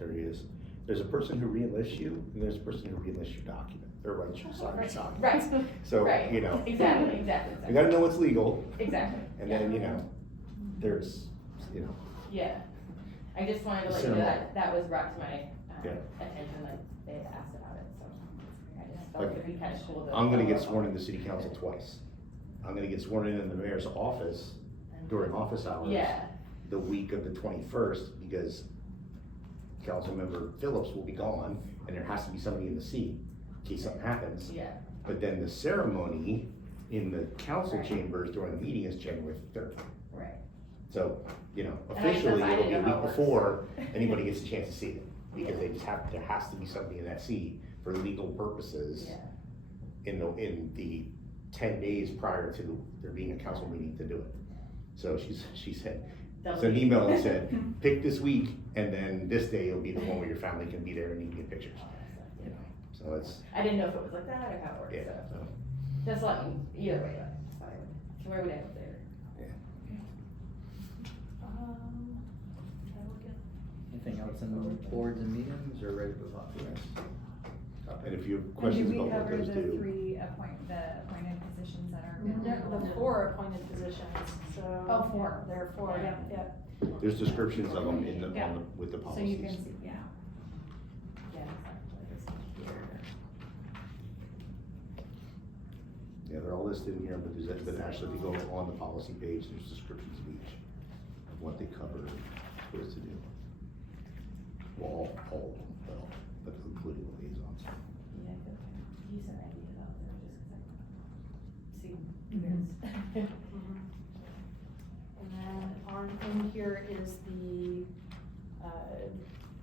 military is, there's a person who re-enlists you, and there's a person who re-enlists your document, or writes you sign your document. Right. So, Right. you know. Exactly. You gotta know what's legal. Exactly. And then, you know, there's, you know. Yeah. I just wanted to let you know that was brought to my attention, like they had asked about it, so I just felt it'd be kind of cool to. I'm gonna get sworn in the city council twice. I'm gonna get sworn in the mayor's office during office hours. Yeah. The week of the 21st, because Councilmember Phillips will be gone, and there has to be somebody in the seat in case something happens. Yeah. But then the ceremony in the council chambers during the meeting is January 3rd. Right. So, you know, And I officially guess I it'll be a didn't know how week it before anybody gets a chance to see it, because they just have, there has to be somebody in that seat for legal purposes in the 10 days prior to there being a council meeting to do it. So she said, sent an email and said, pick this week, and then this day will be the one where your family can be there and you can get pictures. You know, so it's. I didn't know if it was like that or how it worked, Yeah, so. Just let me, either way, it's fine. Where would I have there? Anything else in the boards and meetings, or ready to move on to the rest? And if you have questions about what those Did we cover the do. appointed positions that are? The 4 appointed positions, so. Oh, 4. There are 4, yeah. There's descriptions of them in the, Yeah. with the So policies. you can see, yeah. Yeah, exactly, this is here. Yeah, they're all listed in here, but actually, if you go on the policy page, there's descriptions of each, of what they cover and supposed to do. Well, all of them, but including the liaisons. Yeah, I got a decent idea about there, just cause I see you guys. And then in here is the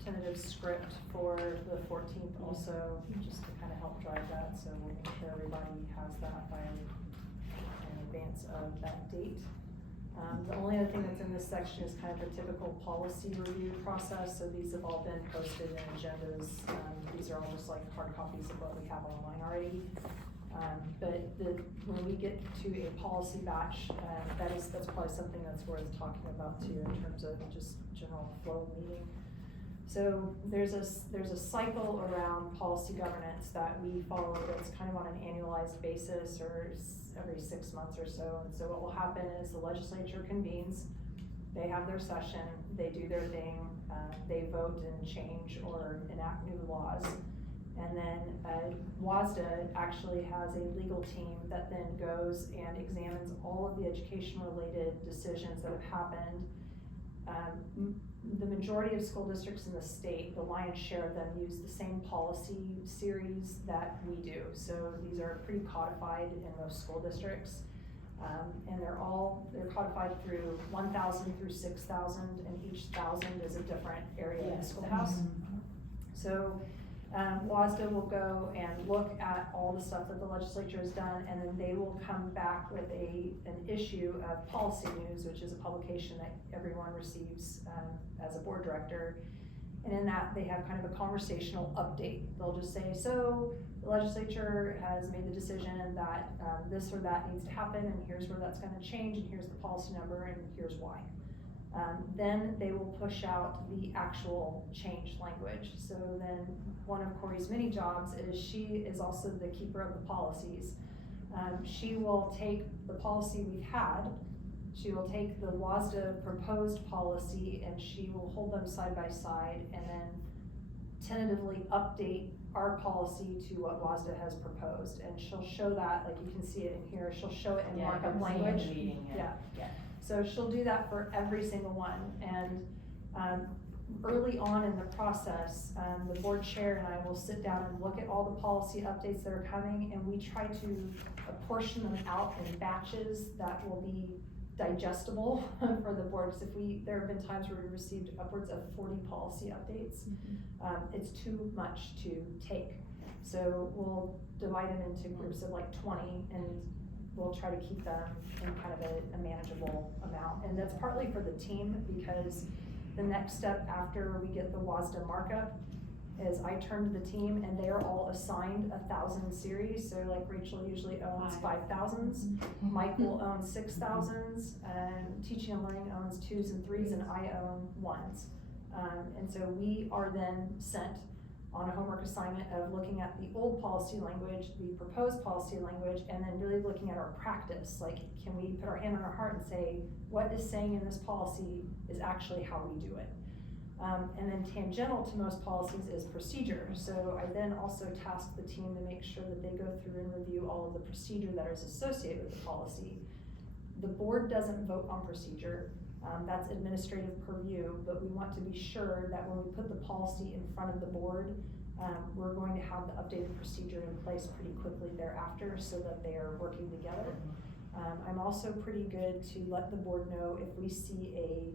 tentative script for the 14th also, just to kind of help drive that, so we'll make sure everybody has that by in advance of that date. The only other thing that's in this section is kind of the typical policy review process, so these have all been posted in agendas. These are all just like hard copies of what we have online already. But when we get to a policy batch, that's probably something that's worth talking about too, in terms of just general flow of meeting. So there's a cycle around policy governance that we follow that's kind of on an annualized basis, or every 6 months or so. And so what will happen is the legislature convenes, they have their session, they do their thing, they vote and change or enact new laws. And then WASDA actually has a legal team that then goes and examines all of the education-related decisions that have happened. The majority of school districts in the state, the lion's share of them, use the same policy series that we do. So these are pretty codified in most school districts. And they're codified through 1,000 through 6,000, and each 1,000 is a different area in the schoolhouse. So WASDA will go and look at all the stuff that the legislature has done, and then they will come back with an issue of policy news, which is a publication that everyone receives as a board director. And in that, they have kind of a conversational update. They'll just say, so the legislature has made the decision that this or that needs to happen, and here's where that's gonna change, and here's the policy number, and here's why. Then they will push out the actual change language. So then one of Corey's many jobs is she is also the keeper of the policies. She will take the policy we've had, she will take the WASDA proposed policy, and she will hold them side by side and then tentatively update our policy to what WASDA has proposed. And she'll show that, like you can see it in here, she'll show it in markup language. Yeah. So she'll do that for every single one. And early on in the process, the board chair and I will sit down and look at all the policy updates that are coming, and we try to apportion them out in batches that will be digestible for the board. Because there have been times where we received upwards of 40 policy updates. It's too much to take. So we'll divide them into groups of like 20, and we'll try to keep them in kind of a manageable amount. And that's partly for the team, because the next step after we get the WASDA markup is I turn to the team and they are all assigned 1,000 series. So like Rachel usually owns 5,000s, Mike will own 6,000s, and Teaching and Learning owns 2s and 3s, and I own 1s. And so we are then sent on a homework assignment of looking at the old policy language, the proposed policy language, and then really looking at our practice. Like, can we put our hand on our heart and say, what is saying in this policy is actually how we do it? And then tangential to most policies is procedure. So I then also task the team to make sure that they go through and review all of the procedure that is associated with the policy. The board doesn't vote on procedure. That's administrative purview, but we want to be sure that when we put the policy in front of the board, we're going to have the updated procedure in place pretty quickly thereafter so that they are working together. I'm also pretty good to let the board know if we see a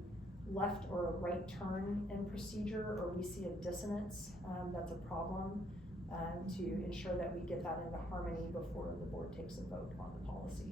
left or a right turn in procedure, or we see a dissonance, that's a problem, to ensure that we get that into harmony before the board takes a vote on the policy.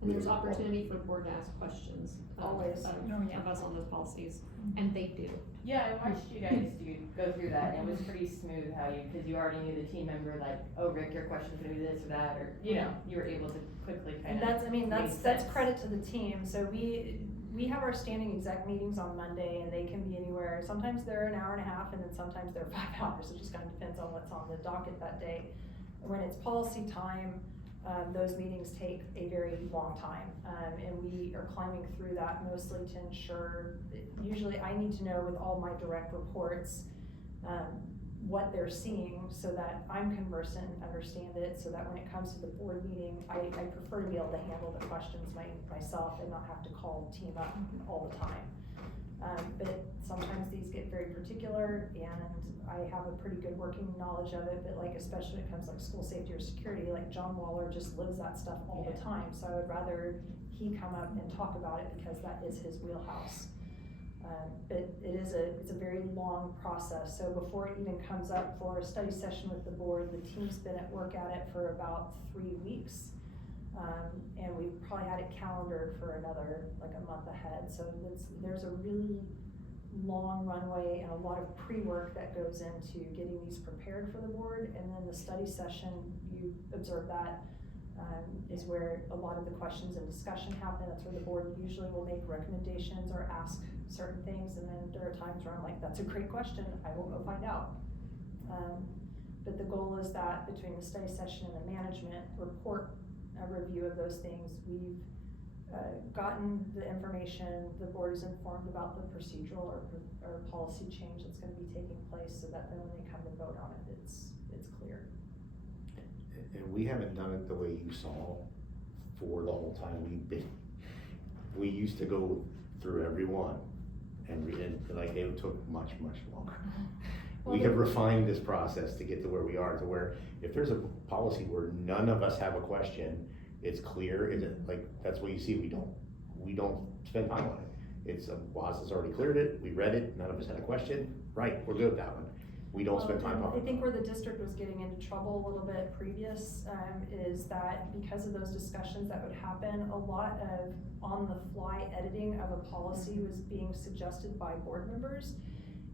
And there's opportunity for the board to ask questions. Always. Of us on those policies, and they do. Yeah, I watched you guys go through that, and it was pretty smooth how cause you already knew the team member, like, oh, Rick, your question's gonna be this or that, or, you know, you were able to quickly kind of. And that's credit to the team. So we have our standing exec meetings on Monday, and they can be anywhere. Sometimes they're an hour and a half, and then sometimes they're 5 hours. It just kind of depends on what's on the docket that day. When it's policy time, those meetings take a very long time, and we are climbing through that mostly to ensure, usually I need to know with all my direct reports, what they're seeing so that I'm conversant and understand it, so that when it comes to the board meeting, I prefer to be able to handle the questions myself and not have to call the team up all the time. But sometimes these get very particular, and I have a pretty good working knowledge of it, but like, especially when it comes like school safety or security, like John Waller just lives that stuff all the time, so I would rather he come up and talk about it because that is his wheelhouse. But it's a very long process, so before it even comes up for a study session with the board, the team's been at work at it for about 3 weeks. And we've probably had it calendared for another, like, a month ahead, so there's a really long runway and a lot of pre-work that goes into getting these prepared for the board, and then the study session, you observe that, is where a lot of the questions and discussion happen. That's where the board usually will make recommendations or ask certain things, and then there are times where I'm like, that's a great question, I will go find out. But the goal is that between the study session and the management report, a review of those things, we've gotten the information, the board is informed about the procedural or policy change that's gonna be taking place, so that then when they come to vote on it, it's clear. And we haven't done it the way you saw for the whole time we've been. We used to go through every one and like, it took much, much longer. We have refined this process to get to where we are, to where if there's a policy where none of us have a question, it's clear, is it like, that's what you see, we don't spend time on it. It's, WAS has already cleared it, we read it, none of us had a question, right, we're good with that one. We don't spend time on it. I think where the district was getting into trouble a little bit previous, is that because of those discussions that would happen, a lot of on-the-fly editing of a policy was being suggested by board members.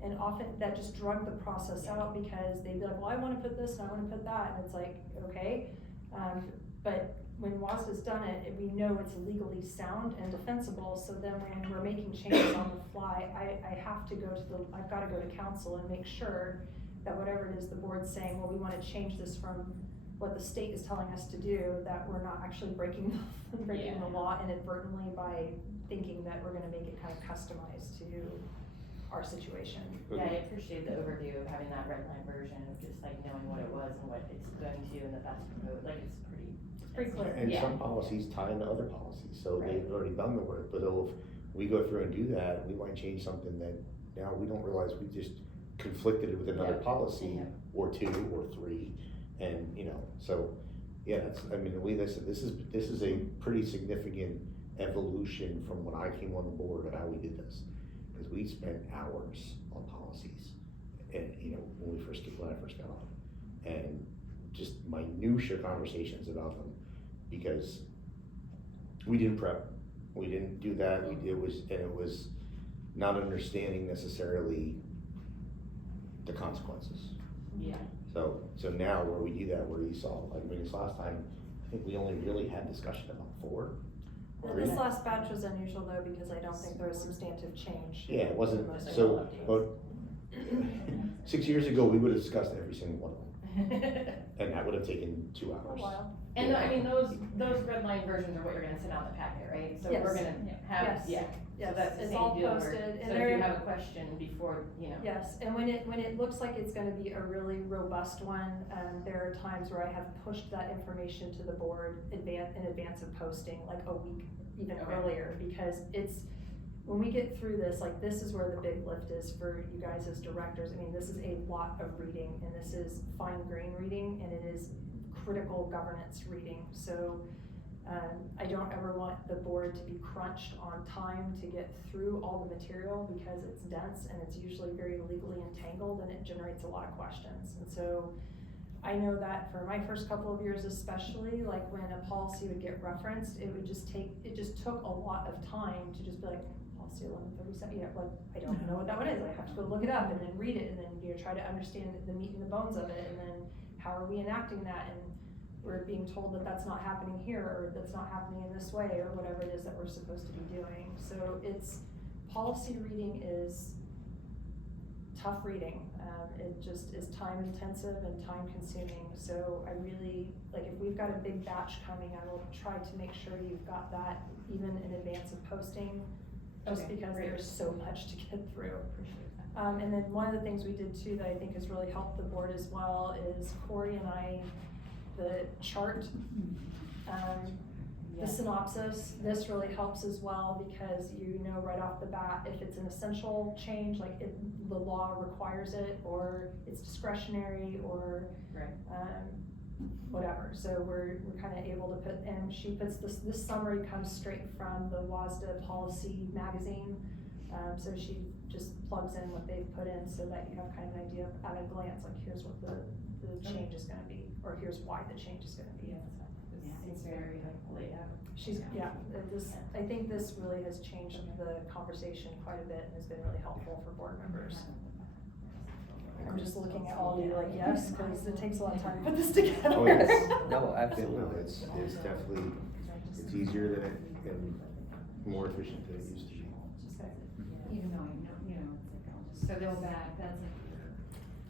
And often that just drug the process out, because they'd be like, well, I wanna put this and I wanna put that, and it's like, okay. But when WAS has done it, we know it's legally sound and defensible, so then when we're making changes on the fly, I have to I've gotta go to council and make sure that whatever it is the board's saying, well, we wanna change this from what the state is telling us to do, that we're not actually breaking the law inadvertently by thinking that we're gonna make it kind of customized to our situation. Yeah, I appreciate the overview of having that red line version of just like knowing what it was and what it's going to, and that's proposed, like, it's pretty clear. And some policies tie into other policies, so they've already done the work, but if we go through and do that, we might change something that now we don't realize we just conflicted it with another policy, or 2 or 3, and so, yeah, that's, I mean, the way this is a pretty significant evolution from when I came on the board of how we did this, because we spent hours on policies, and when I first got on, and just minutiae conversations about them, because we didn't prep, we didn't do that, it was not understanding necessarily the consequences. Yeah. So now where we do that, where you saw, like, this last time, I think we only really had discussion about 4. This last batch was unusual though, because I don't think there was substantive change. Yeah, it wasn't, Most of so, the updates. but 6 years ago, we would have discussed every single one of them, and that would have taken 2 For a hours. while. And I mean, those red line versions are what you're gonna send out in the packet, right? So we're Yes. gonna have, Yes. yeah, so Yes, that's the it's same all deal, where- posted, and so if there- you have a question before, you know. Yes, and when it looks like it's gonna be a really robust one, there are times where I have pushed that information to the board in advance of posting, like a week even Okay. earlier, because when we get through this, like, this is where the big lift is for you guys as directors. I mean, this is a lot of reading, and this is fine grain reading, and it is critical governance reading, so I don't ever want the board to be crunched on time to get through all the material, because it's dense and it's usually very legally entangled, and it generates a lot of questions. And so I know that for my first couple of years especially, like when a policy would get referenced, it just took a lot of time to just be like, policy 1137, like, I don't know what that one is, I have to go look it up and then read it, and then, try to understand the meat and the bones of it, and then how are we enacting that, and we're being told that that's not happening here, or that's not happening in this way, or whatever it is that we're supposed to be doing. So policy reading is tough reading. It just is time intensive and time consuming. So I really, like, if we've got a big batch coming, I will try to make sure you've got that even in advance of posting, just Okay, because great. there's so much to get through. And then one of the things we did too that I think has really helped the board as well is Corey and I, the chart, the synopsis, this really helps as well, because you know right off the bat if it's an essential change, like the law requires it, or it's discretionary, or Right. whatever. So we're kind of able to put, and she puts this summary comes straight from the WASDA policy magazine. So she just plugs in what they've put in, so that you have kind of an idea at a glance, like here's what the change is gonna be, or here's why the change is gonna be. It's very like laid out. I think this really has changed the conversation quite a bit and has been really helpful for board members. I'm just looking at all of you like, yes, because it takes a lot of time to put this together. Oh, yes. No, absolutely. It's definitely, it's easier than it, and more efficient than it used to be. Even though I know, it's like, I'll just. So this-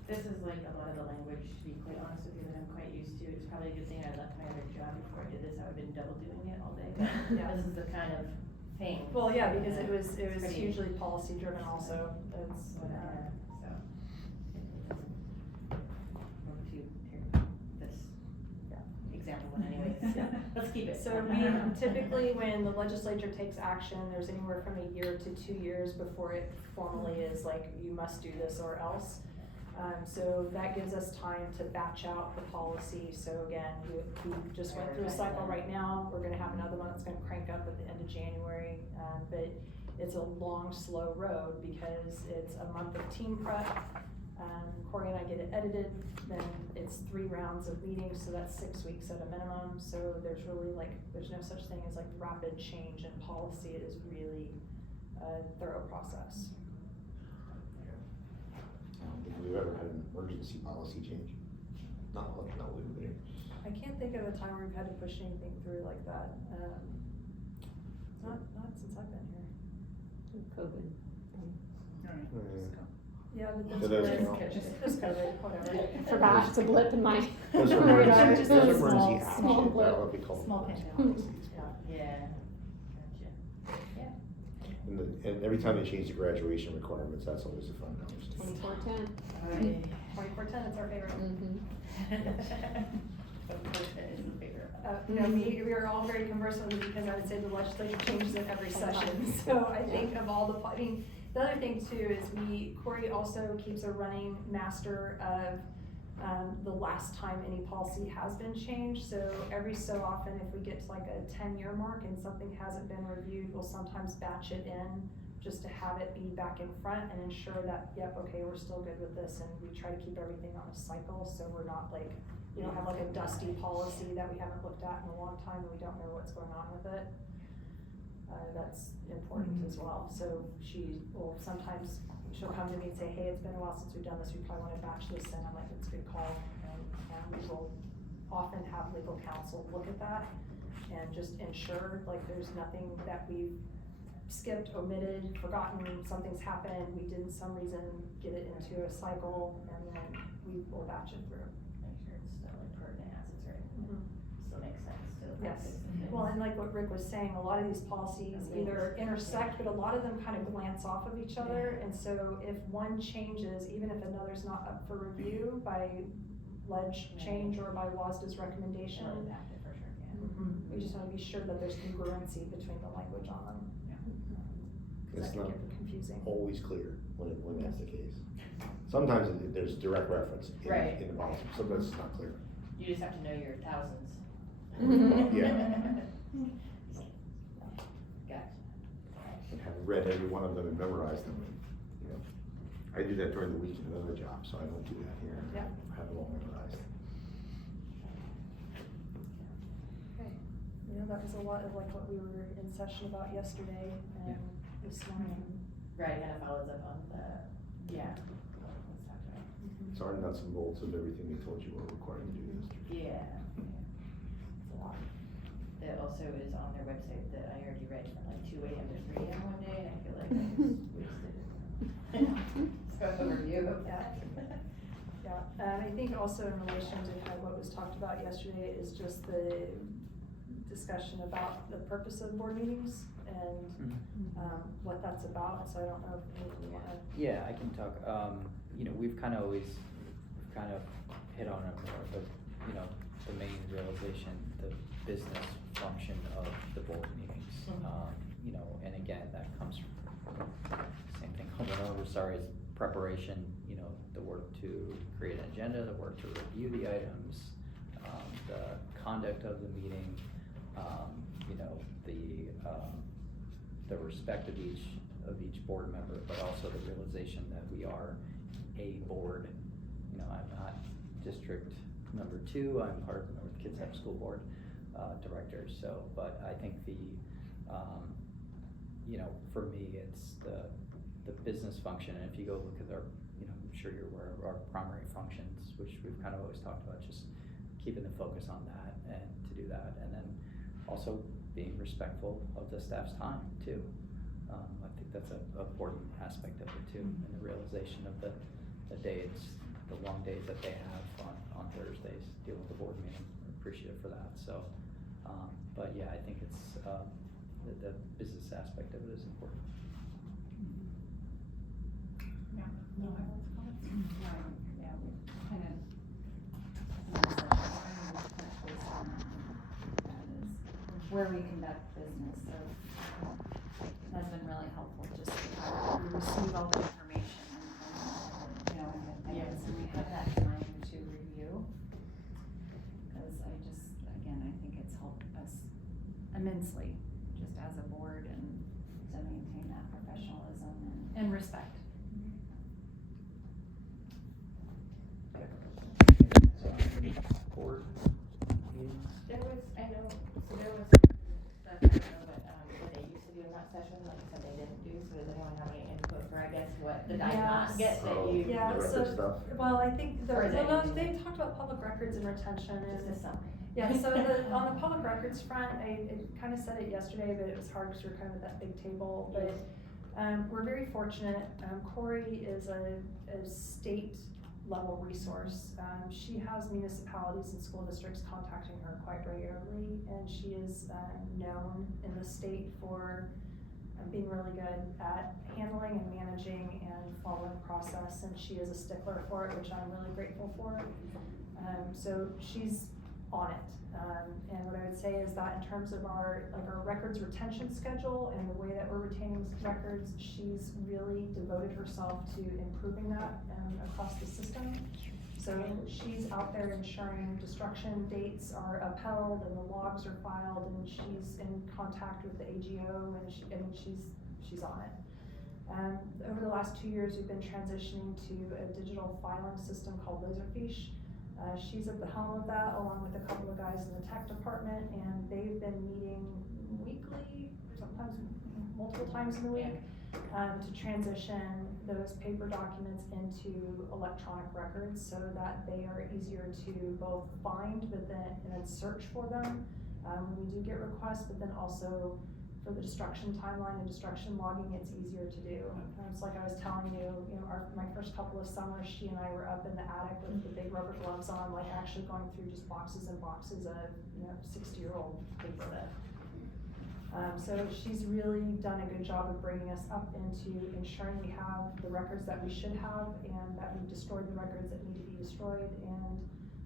That's This is like a lot of the language, to be quite honest with you, that I'm quite used to. It's probably a good thing I left my other job before I did this. I would've been double doing it all day. Yeah. This is the kind of thing. Well, yeah, because it was Pretty- hugely policy driven also. It's, So. Or if you hear this example one anyways, let's keep it. So we typically, when the legislature takes action, there's anywhere from a year to 2 years before it formally is like, you must do this or else. So that gives us time to batch out the policy. So again, we just went through a cycle right now. We're gonna have another one that's gonna crank up at the end of January. But it's a long, slow road, because it's a month of team prep. Corey and I get it edited, then it's 3 rounds of meetings, so that's 6 weeks at a minimum. So there's really there's no such thing as like rapid change in policy. It is really a thorough process. I don't think we've ever had an emergency policy change. Not legally. I can't think of a time where we've had to push anything through like that. Not since I've been here. COVID. Yeah, but So that's those count. just COVID, whatever. For that, it's a blip in my. Those are radar. emergency, Just those a are emergency small actions, blip. that's what we call them. Small emergency pandemic. policies. Yeah, gotcha. And every time they change the graduation requirements, that's always a fun conversation. 2410. 2410, it's our favorite. Of course, that is the favorite. We are all very conversant with it, because I would say the legislature changes it every session. So I think of all the other thing too is Corey also keeps a running master of the last time any policy has been changed. So every so often, if we get to like a 10-year mark and something hasn't been reviewed, we'll sometimes batch it in just to have it be back in front and ensure that, yep, okay, we're still good with this, and we try to keep everything on a cycle, so we're not like, we don't have like a dusty policy that we haven't looked at in a long time and we don't know what's going on with it. That's important as well. So sometimes she'll come to me and say, hey, it's been a while since we've done this, we probably wanna batch this in. I'm like, it's a good call. And we will often have legal counsel look at that. and just ensure, like, there's nothing that we've skipped, omitted, forgotten, something's happened, we didn't some reason get it into a cycle, and then we will batch it through. Make sure it's still like pertinent as it's written, still makes sense to the Yes. practice and things. Well, and like what Rick was saying, a lot of these policies either intersect, but a lot of them kind of glance off of each other, and so if one changes, even if another's not up for review by ledge change or by WASDA's recommendation, It'll impact it for sure, yeah. we just wanna be sure that there's congruency between the language on them. Cause It's that not can get confusing. always clear when that's the case. Sometimes there's direct reference Right. in the policy, sometimes it's not clear. You just have to know your thousands. Yeah. Gotcha. And have read every one of them and memorized them, and, you know. I do that during the week in another job, so I don't do that here. Yeah. I have it all memorized. Okay, you know, that was a lot of like what we were in session about yesterday and this morning. Right, kind of follows up on the, yeah. Let's talk about it. It's our nuts and bolts of everything they told you were required to do yesterday. Yeah. It's a lot. That also is on their website that I already read from like 2 AM to 3 AM one day, and I feel like I just wasted it. So overview of that. Yeah, I think also in relation to kind of what was talked about yesterday is just the discussion about the purpose of board meetings and, what that's about, so I don't know if you wanna. Yeah, I can talk, you know, we've kind of hit on it more, but, you know, the main realization, the business function of the board meetings. You know, and again, that comes from, same thing over and over, sorry, it's preparation, you know, the work to create an agenda, the work to review the items, the conduct of the meeting, you know, the respect of each board member, but also the realization that we are a board. You know, I'm not district number 2, I'm part of the North Kitsap School Board director, so, but I think you know, for me, it's the business function, and if you go look at our, you know, I'm sure you're aware of our primary functions, which we've kind of always talked about, just keeping the focus on that, and to do that, and then also being respectful of the staff's time too. I think that's an important aspect of it too, and the realization of the days, the long days that they have on Thursdays, dealing with the board meeting. I'm appreciative for that, so, but yeah, I think it's, the business aspect of it is important. Yeah, no, I want to comment. Yeah, we kind of, where we conduct business, so that's been really helpful, just to have, we receive all the information and you know, and we have that time to review. Because I just, again, I think it's helped us immensely, just as a board, and to maintain that professionalism and respect. Board meetings? There was, I know, so there was stuff, I don't know what they used to do in that session, like you said they didn't do, so does anyone have any input for, I guess, what did I not get that you? Yeah, The so, record stuff. well, I think Or is it they talked about public records and retention Just and. a summary. Yeah, so on the public records front, I kind of said it yesterday, but it was hard because we're kind of at that big table, but, we're very fortunate. Corey is a state level resource. She has municipalities and school districts contacting her quite regularly, and she is, known in the state for being really good at handling and managing and following process, and she is a stickler for it, which I'm really grateful for. So she's on it. And what I would say is that in terms of our records retention schedule and the way that we're retaining records, she's really devoted herself to improving that across the system. So she's out there ensuring destruction dates are upheld and the logs are filed, and she's in contact with the AGO, and she's on it. Over the last 2 years, we've been transitioning to a digital filing system called Laserfiche. She's at the helm of that, along with a couple of guys in the tech department, and they've been meeting weekly, sometimes multiple times in the week, to transition those paper documents into electronic records so that they are easier to both find and then search for them, when we do get requests, but then also for the destruction timeline and destruction logging, it's easier to do. So like I was telling you, my first couple of summers, she and I were up in the attic with the big rubber gloves on, like actually going through just boxes and boxes of, 60-year-old paper that. So she's really done a good job of bringing us up into ensuring we have the records that we should have and that we've destroyed the records that need to be destroyed, and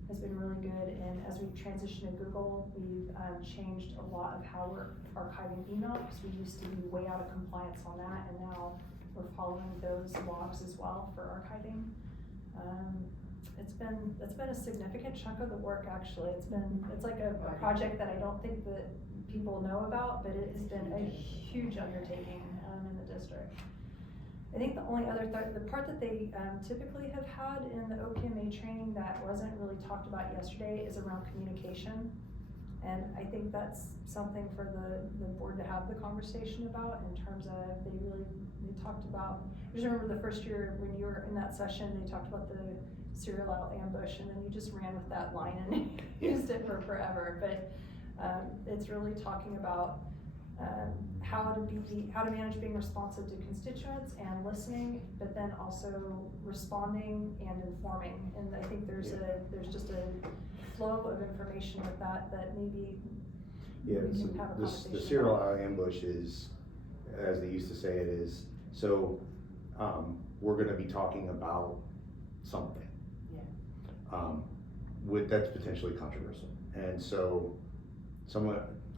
has been really good. And as we transition to Google, we've changed a lot of how we're archiving email, because we used to be way out of compliance on that, and now we're following those logs as well for archiving. It's been a significant chunk of the work, actually. It's like a project that I don't think that people know about, but it has been a huge undertaking in the district. I think the only other the part that they typically have had in the OPMA training that wasn't really talked about yesterday is around communication. And I think that's something for the board to have the conversation about, in terms of they talked about, I just remember the first year when you were in that session, they talked about the serial ambush, and then you just ran with that line and used it for forever. But it's really talking about how to manage being responsive to constituents and listening, but then also responding and informing. And I think there's just a flow of information with that maybe we can have a conversation. The serial ambush is, as they used to say it is, so we're gonna be talking about something. That's potentially controversial. And so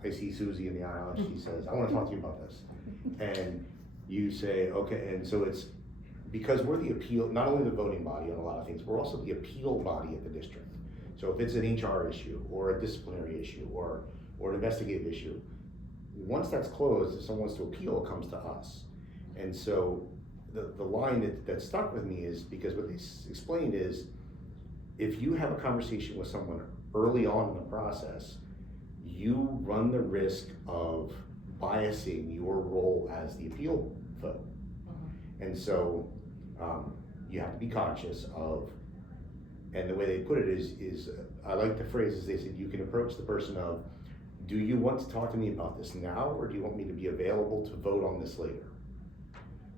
I see Susie in the aisle, and she says, I wanna talk to you about this. And you say, okay, and so it's, because we're the appeal, not only the voting body on a lot of things, we're also the appeal body of the district. So if it's an HR issue, or a disciplinary issue, or an investigative issue, once that's closed, if someone wants to appeal, it comes to us. And so the line that stuck with me is, because what they explained is, if you have a conversation with someone early on in the process, you run the risk of biasing your role as the appeal vote. And so you have to be conscious of, and the way they put it is I like the phrase, is they said, you can approach the person of, do you want to talk to me about this now, or do you want me to be available to vote on this later?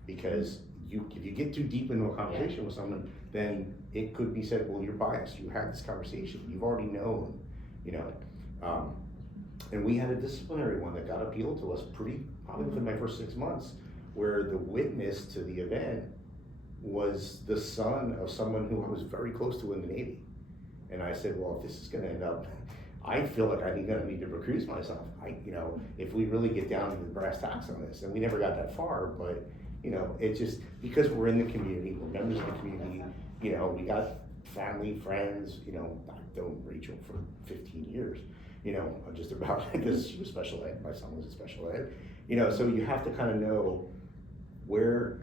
Because if you get too deep into a conversation with someone, then it could be said, well, you're biased, you had this conversation, you've already known, and we had a disciplinary one that got appealed to us probably within my first 6 months, where the witness to the event was the son of someone who I was very close to in the Navy. And I said, well, if this is gonna end up, I feel like I'm gonna need to recuse myself. If we really get down to the brass tacks on this, and we never got that far, but it's just, because we're in the community, we're members of the community, we got family, friends, I've known Rachel for 15 years, just about, because she was special ed, my son was a special ed, so you have to kind of know where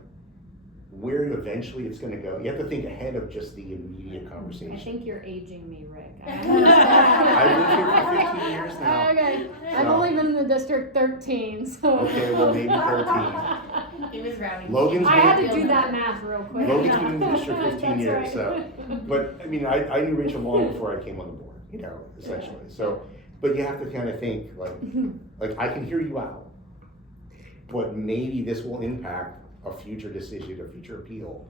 eventually it's gonna go. You have to think ahead of just the immediate conversation. I think you're aging me, Rick. I've lived here for 15 years now. Okay, I've only been in the district 13, so. Okay, well, maybe 13. He was rounding. Logan's I had to do that math real quick. Logan's been in the district 15 That's years, right. so. But, I knew Rachel long before I came on the board, essentially. So, but you have to kind of think, like I can hear you out, but maybe this will impact a future decision, a future appeal.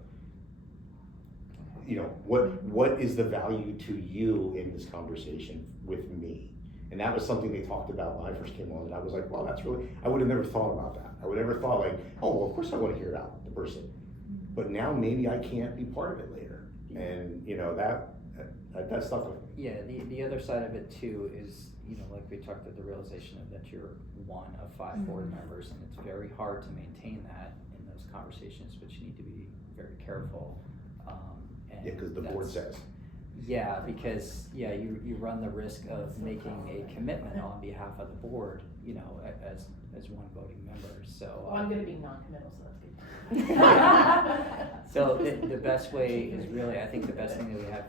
What is the value to you in this conversation with me? And that was something they talked about when I first came on, and I was like, well, that's really, I would have never thought about that. I would have never thought oh, well, of course I want to hear it out, the person. But now maybe I can't be part of it later. And, that stuff. Yeah, the other side of it too is, like we talked about, the realization that you're one of 5 board members, and it's very hard to maintain that in those conversations, but you need to be very careful. Because the board says. Yeah, because you run the risk of making a commitment on behalf of the board, as one voting member. So Well, I'm gonna be non-committal, so that's good. so the best way is really, I think the best thing that we have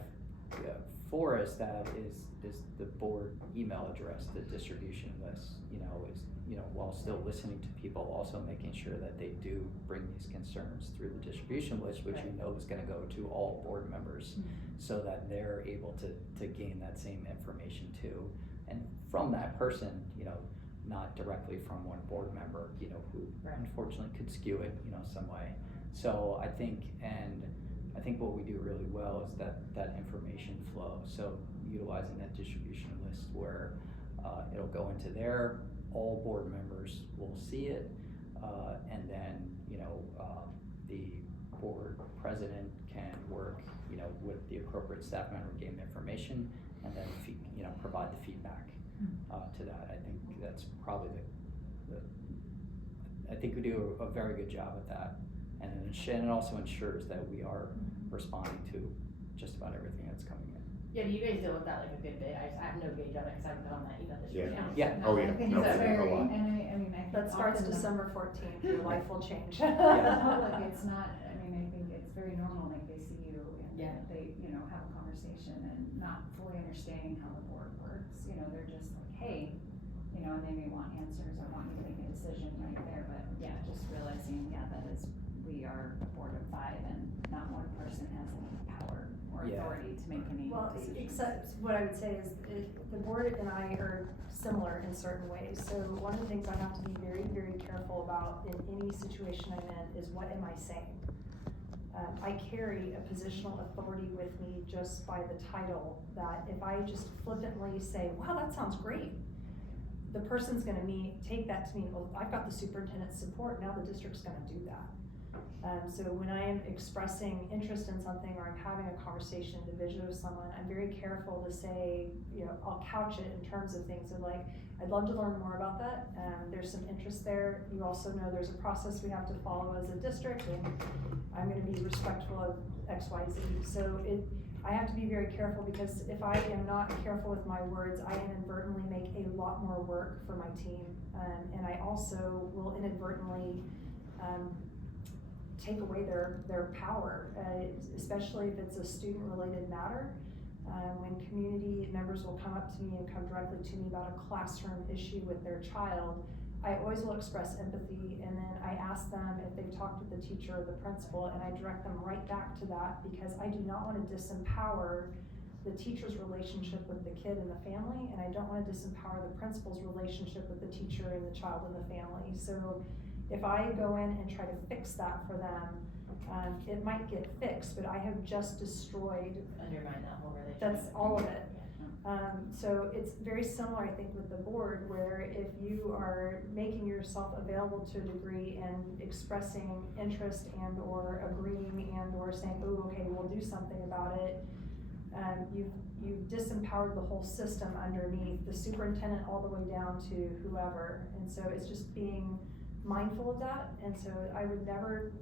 for us that is the board email address, the distribution list, is while still listening to people, also making sure that they do bring these concerns through the distribution list, which is going to go to all board members, so that they're able to gain that same information too. and from that person, you know, not directly from one board member, you know, who Right. unfortunately could skew it, you know, some way. So I think what we do really well is that information flow. So utilizing that distribution list where it'll go into there, all board members will see it, and then, you know, the board president can work, you know, with the appropriate staff member, gain the information, and then you know, provide the feedback to that. I think that's probably I think we do a very good job at that, and it also ensures that we are responding to just about everything that's coming in. Yeah, do you guys deal with that like a good bit? I have no gauge on it, cause I've been on that email distribution. Yeah. Oh, yeah. I think No, it's we do a very, lot. and I mean, I think That starts often the- December 14th, your life will change. The public, it's not, I mean, I think it's very normal, like they see you Yeah. and they, you know, have a conversation and not fully understanding how the board works, you know, they're just like, hey, you know, and they may want answers or want you to make a decision right there, but yeah, just realizing, yeah, that is, we are a board of 5 and not one person has any power or Yeah. authority to make any Well, decisions. except what I would say is the board and I are similar in certain ways. So one of the things I have to be very, very careful about in any situation I'm in is what am I saying? I carry a positional authority with me just by the title, that if I just flippantly say, wow, that sounds great, the person's gonna take that to mean, well, I've got the superintendent's support, now the district's gonna do that. So when I am expressing interest in something or I'm having a conversation individually with someone, I'm very careful to say, you know, I'll couch it in terms of things of like, I'd love to learn more about that. There's some interest there. You also know there's a process we have to follow as a district, and I'm gonna be respectful of X, Y, Z. So I have to be very careful, because if I am not careful with my words, I inadvertently make a lot more work for my team. And I also will inadvertently, take away their power, especially if it's a student-related matter. When community members will come up to me and come directly to me about a classroom issue with their child, I always will express empathy, and then I ask them if they've talked with the teacher or the principal, and I direct them right back to that, because I do not want to disempower the teacher's relationship with the kid and the family, and I don't want to disempower the principal's relationship with the teacher and the child and the family. So if I go in and try to fix that for them, it might get fixed, but I have just destroyed, Undermine that whole relationship. that's all of it. Yeah. So it's very similar, I think, with the board, where if you are making yourself available to a degree and expressing interest and or agreeing and or saying, oh, okay, we'll do something about it, you've disempowered the whole system underneath, the superintendent all the way down to whoever. And so it's just being mindful of that. And so I would never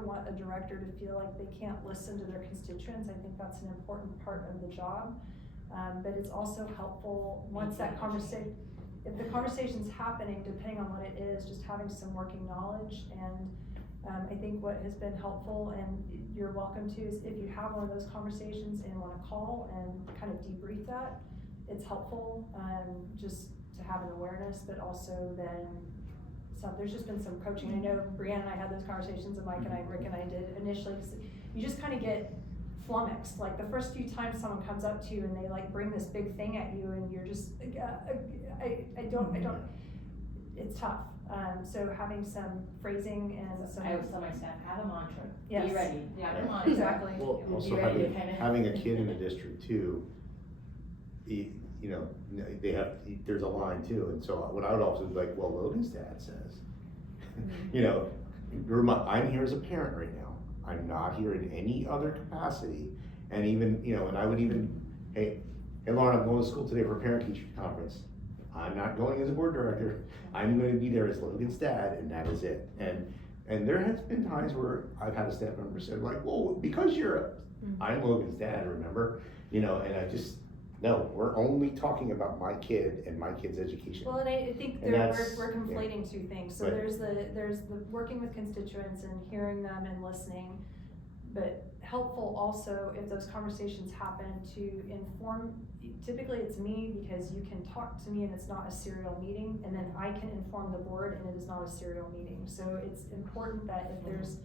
want a director to feel like they can't listen to their constituents. I think that's an important part of the job. But it's also helpful once that conversation, if the conversation's happening, depending on what it is, just having some working knowledge. And I think what has been helpful, and you're welcome to, is if you have one of those conversations and want to call and kind of debrief that, it's helpful just to have an awareness, but also then there's just been some coaching. I know Breane and I had those conversations, and Mike and I, and Rick and I did initially. You just kind of get flummoxed. Like the first few times someone comes up to you and they like bring this big thing at you, and you're just, I don't, it's tough. So having some phrasing and some. I always tell my staff, have a mantra. Yes. Be ready. Have a mantra. Exactly. Well, Be also ready to kinda- having a kid in the district too, you know, there's a line too, and so what I would also be like, well, Logan's dad says, you know, I'm here as a parent right now, I'm not here in any other capacity, and even, you know, and I would even, hey Lauren, I'm going to school today for a parent-teacher conference, I'm not going as a board director, I'm going to be there as Logan's dad, and that is it. And there has been times where I've had a staff member say like, well, because I'm Logan's dad, remember, you know, and I just, no, we're only talking about my kid and my kid's education. Well, and I think And we're that's- conflating two things. So Right. there's the working with constituents and hearing them and listening, but helpful also if those conversations happen to inform. Typically it's me, because you can talk to me and it's not a serial meeting, and then I can inform the board and it is not a serial meeting. So it's important that if there's,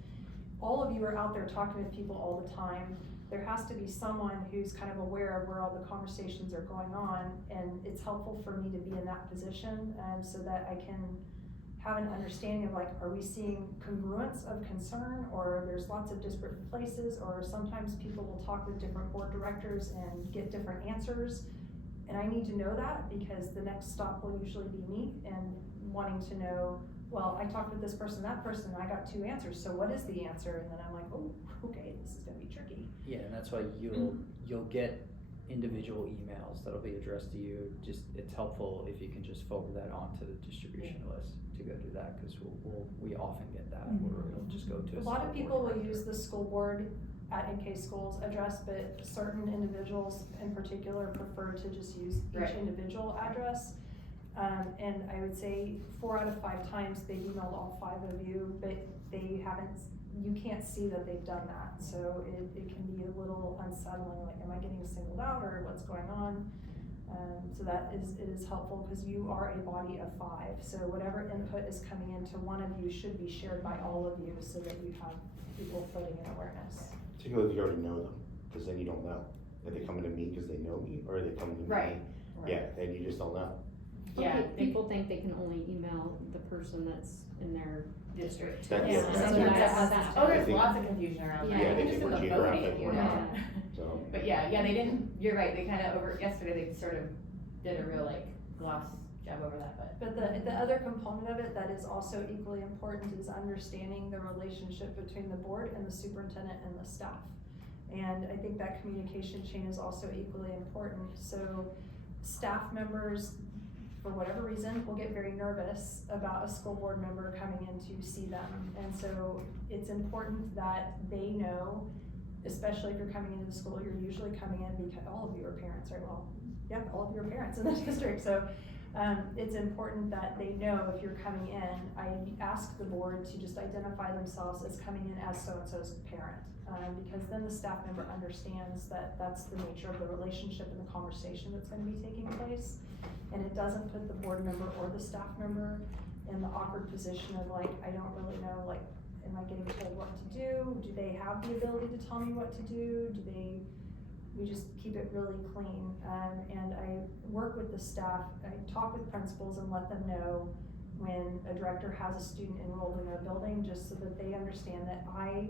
all of you are out there talking with people all the time, there has to be someone who's kind of aware of where all the conversations are going on, and it's helpful for me to be in that position, so that I can have an understanding of like, are we seeing congruence of concern, or there's lots of disparate places, or sometimes people will talk with different board directors and get different answers. And I need to know that, because the next stop will usually be me and wanting to know, well, I talked with this person, that person, and I got 2 answers, so what is the answer? And then I'm like, oh, okay, this is gonna be tricky. Yeah, and that's why you'll get individual emails that'll be addressed to you. Just, it's helpful if you can just forward that on to the distribution list to go do that, because we often get that, where it'll just go to A lot of school people board will use director. the school board at NK Schools address, but certain individuals in particular prefer to just use each Right. individual address. And I would say 4 out of 5 times they've emailed all 5 of you, but they haven't, you can't see that they've done that. So it can be a little unsettling, like, am I getting singled out, or what's going on? So that is helpful, because you are a body of 5. So whatever input is coming into one of you should be shared by all of you, so that you have people floating in awareness. Particularly if you already know them, because then you don't know. Are they coming to me because they know me, or are they coming to me? Right. Yeah, then you just don't know. Yeah, People think they can only email the person that's in their district. That- yeah, that's- sometimes that's- that has- that's- oh, I there's think- lots of confusion around that, Yeah, even they just in think the we're voting, geographic you or know? not. So, But yeah, they didn't, you're right, they kinda yesterday they sort of did a real like gloss job over that, but. But the other component of it that is also equally important is understanding the relationship between the board and the superintendent and the staff. And I think that communication chain is also equally important. So staff members, for whatever reason, will get very nervous about a school board member coming in to see them. And so it's important that they know, especially if you're coming into the school, you're usually coming in because all of you are parents, right? Well, yeah, all of you are parents in the district. So it's important that they know if you're coming in. I ask the board to just identify themselves as coming in as so-and-so's parent, because then the staff member understands that that's the nature of the relationship and the conversation that's gonna be taking place. And it doesn't put the board member or the staff member in the awkward position of like, I don't really know, like, am I getting told what to do? Do they have the ability to tell me what to do? We just keep it really clean. And I work with the staff, I talk with principals and let them know when a director has a student enrolled in their building, just so that they understand that I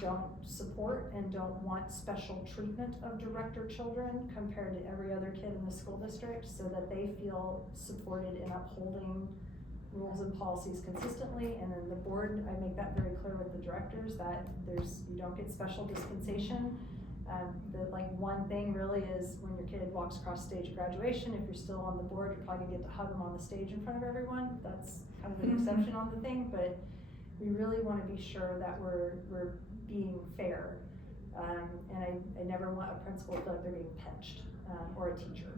don't support and don't want special treatment of director children compared to every other kid in the school district, so that they feel supported in upholding rules and policies consistently. And then the board, I make that very clear with the directors, that you don't get special dispensation. The one thing really is when your kid walks across stage at graduation, if you're still on the board, you're probably gonna get to hug them on the stage in front of everyone. That's kind of an exception on the thing, but we really wanna be sure that we're being fair. And I never want a principal to feel like they're being pinched, or a teacher.